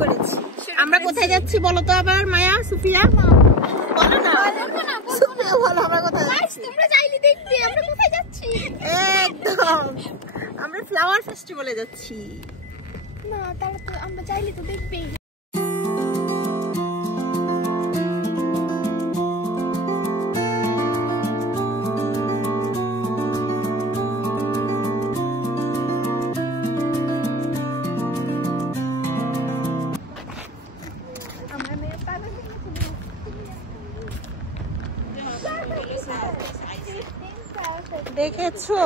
করেছি। আমরা কোথায় যাচ্ছি বলো তো আবার মায়া, সুফিয়া বলো না। সুফিয়া বলো আমরা কোথায় যাচ্ছি? তোমরা চাইলে দেখবে আমরা কোথায় যাচ্ছি। একদম আমরা ফ্লাওয়ার ফেস্টিভ্যালে যাচ্ছি। না তাহলে তো আমরা চাইলে তো দেখবেই। দেখেছো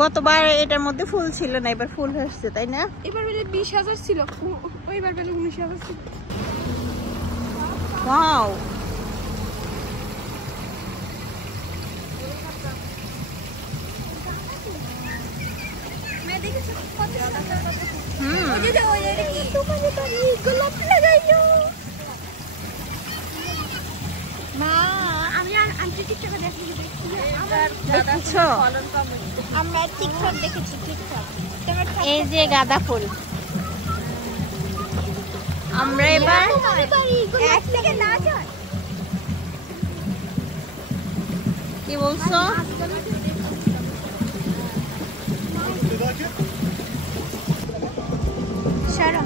গতবার এটার মধ্যে ফুল ছিল না, এবার ফুল হয়েছে তাই না? এবার বেলে 20,000 ছিল, ওইবার বেলে 19,000 ছিল। ওয়াও मैं দেখেছো কত সুন্দর কত। ওই যে ওই কি দোকানে তো এই গোলাপ লাগাইলো। মা আমি আর আন্টি টিকটকে দেখি দেখছো? আমরা টিকটক দেখেছি টিকটক। এই যে গাঁদা ফুল। আমরা এবার এক থেকে না যায়। কি বলছো? সারা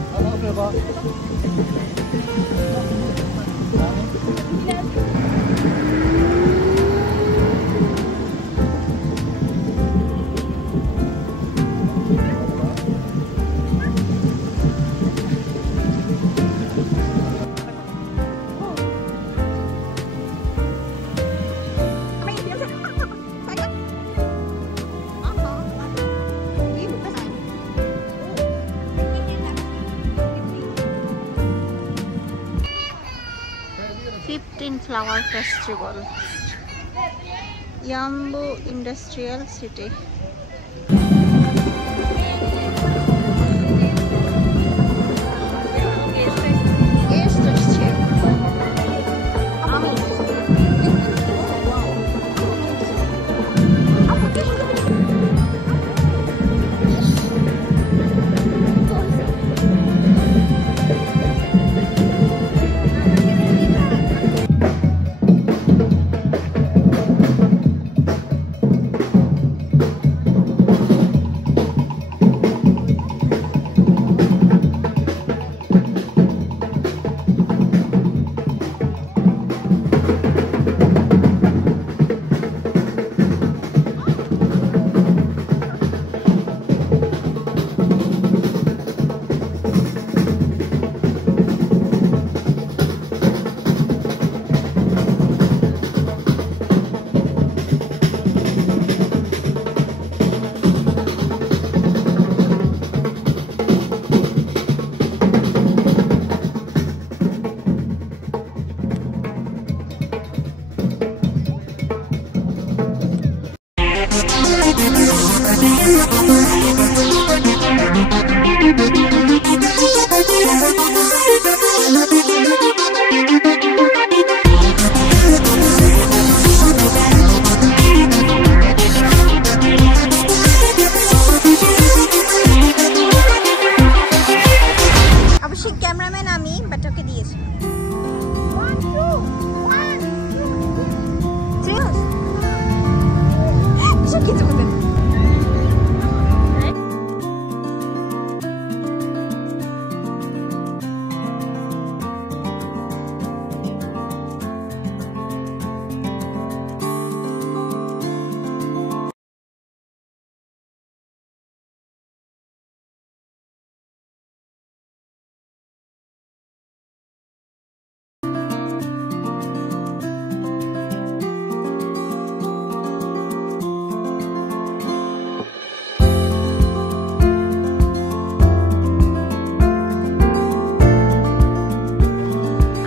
flower festival, Yanbu industrial city.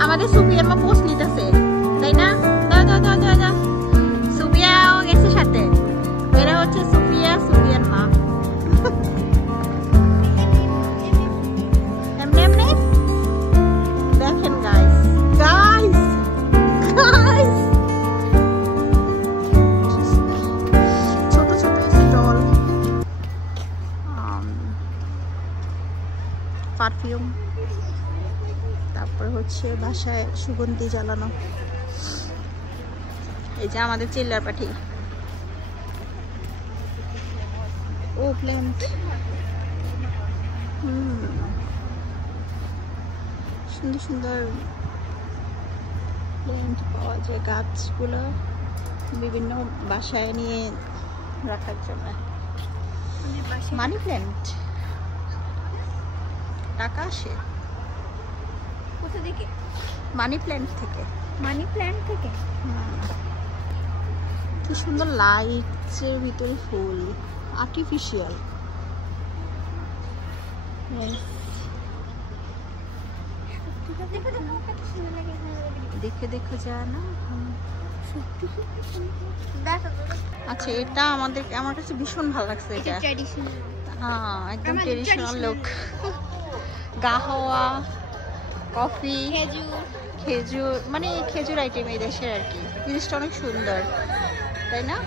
আমাদের সুফিয়ার মা পোস্ট নিতেছে তাই না? যা সুফিয়াও গেছে সাথে। এরা হচ্ছে সুফিয়া, সুফিয়ার মা। এমনি এমনি দেখেন গাইস ছোট ছোট স্টল। পারফিউম, তারপর হচ্ছে বাসায় সুগন্ধি জ্বালানো। এই যে আমাদের চিল্লার পাঠি, ও প্ল্যান্ট, সুন্দর সুন্দর প্ল্যান্ট পাওয়া যায়, গাছগুলো বিভিন্ন বাসায় নিয়ে রাখার জন্য। মানি প্ল্যান্ট, টাকা আসে কোথা থেকে? মানি প্ল্যান্ট থেকে। মানি প্ল্যান্ট থেকে। কি সুন্দর লাইটসের ভিতরে ফুল, আর্টিফিশিয়াল। দেখে দেখে যায় না। আচ্ছা, এটা আমার কাছে ভীষণ ভালো লাগছে। এটা হ্যাঁ, একদম ট্রেডিশনাল লুক। গাহওয়া, কফি, খেজুর, মানে খেজুর আইটেম এই দেশের আর কি। জিনিসটা অনেক সুন্দর, তাই না?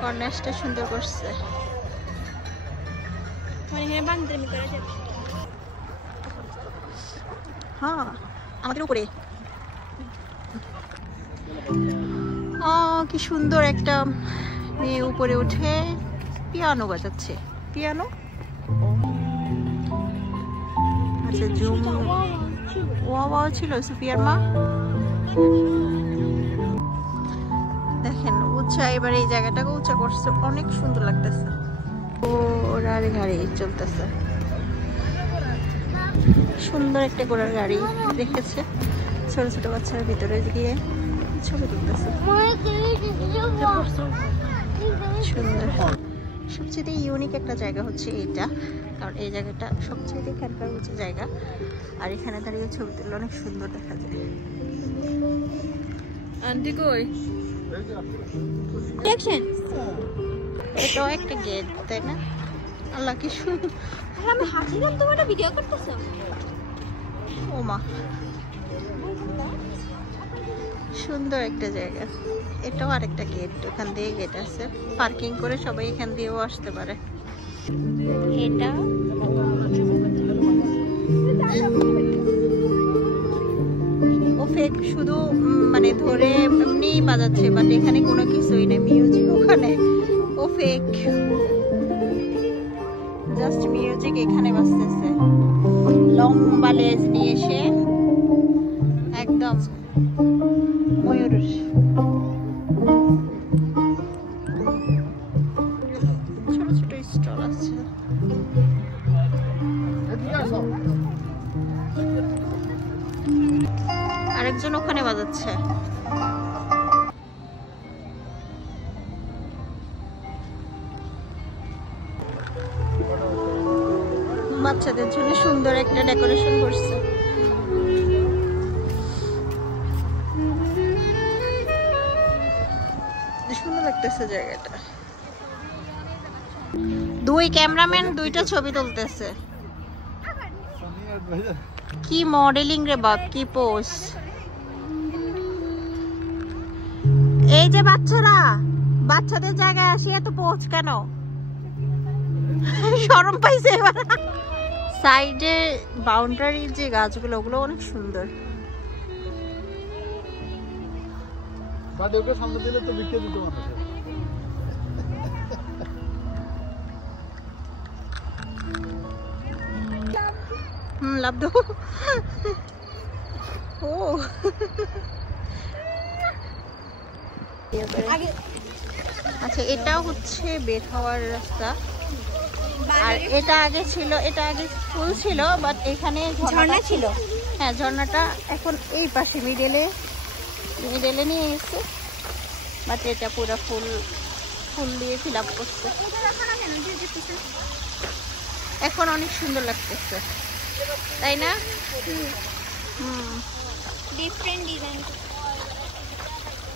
কর্নারটা সুন্দর করছে। হ্যাঁ, আমাদের উপরে কি সুন্দর একটা মেয়ে উপরে উঠে পিয়ানো বাজাচ্ছে। পিয়ানো, আচ্ছা জুম ওয়া ছিল সুফিয়ার মা। দেখেন উঁচা, এবার এই জায়গাটাকে উঁচা করছে, অনেক সুন্দর লাগতেছে। ঘোড়ার গাড়ি চলতেছে, সুন্দর একটা ঘোড়ার গাড়ি দেখেছে। ছোট ছোট বাচ্চার ভিতরে গিয়ে ছবি তুলতেছে, সুন্দর। সবচেয়ে ইউনিক একটা জায়গা হচ্ছে এটা, কারণ এই জায়গাটা সবচেয়ে এখানকার উঁচু জায়গা, আর এখানে দাঁড়িয়ে ছবি তুললে অনেক সুন্দর দেখা যায়। আন্টি কই? এটাও একটা গেট, তাই না? আল্লাহ কি সুন্দর। আমি হাসিলাম, তোমরা ভিডিও করতেছো? ও মা, সুন্দর একটা জায়গা। এটাও আরেকটা গেট, ওখান দিয়ে গেট আছে, পার্কিং করে সবাই এখান দিয়েও আসতে পারে। এটা ও ফেক, শুধু মানে ধরে এমনি বাজাচ্ছে, বাট এখানে কোনো কিছুই নেই, মিউজিক ওখানে। ও ফেক, জাস্ট মিউজিক এখানে বাজতেছে। লম্বা লেজ নিয়ে এসে একদম ময়ূর। ছোট ছোট স্টল আছে। আরেকজন ওখানে বাজাচ্ছে। বাচ্চাদের জন্য সুন্দর একটা ডেকোরেশন করছে। সুন্দর লাগতেছে জায়গাটা। দুই ক্যামেরাম্যান দুইটা ছবি তুলতেছে। কি মডেলিং রে বাপ, কি পোজ। এই যে বাচ্চারা, বাচ্চাদের জায়গায় আসি এত পোজ কেন? শরম পাইছে এবার। সাইডে বাউন্ডারির যে গাছগুলো, ওগুলো অনেক সুন্দর। সামনে দিলে তো বিক্রি দিতে পারবে। লাভ দো। ও আচ্ছা, এটা হচ্ছে বের হওয়ার রাস্তা। আর এটা আগে ছিল, এটা আগে ফুল ছিল, বাট এখানে ঝর্ণা ছিল। হ্যাঁ, ঝর্ণাটা এখন এই পাশে মিডলে নিয়ে এসেছে, বাট এটা পুরো ফুল দিয়ে ফিল আপ করছে। এখন অনেক সুন্দর লাগতেছে, তাই না? ডিফারেন্ট ডিজাইন,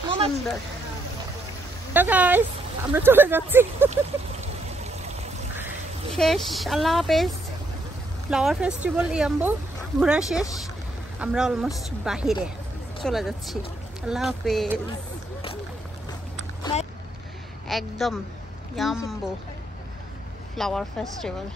সুন্দর। গাইস, আমরা চলে যাচ্ছি, শেষ। আল্লাহ হাফেজ। ফ্লাওয়ার ফেস্টিভ্যাল ইয়াম্বো ঘোরা শেষ, আমরা অলমোস্ট বাহিরে চলে যাচ্ছি। আল্লাহ হাফেজ। একদম ইয়াম্বো ফ্লাওয়ার ফেস্টিভ্যাল।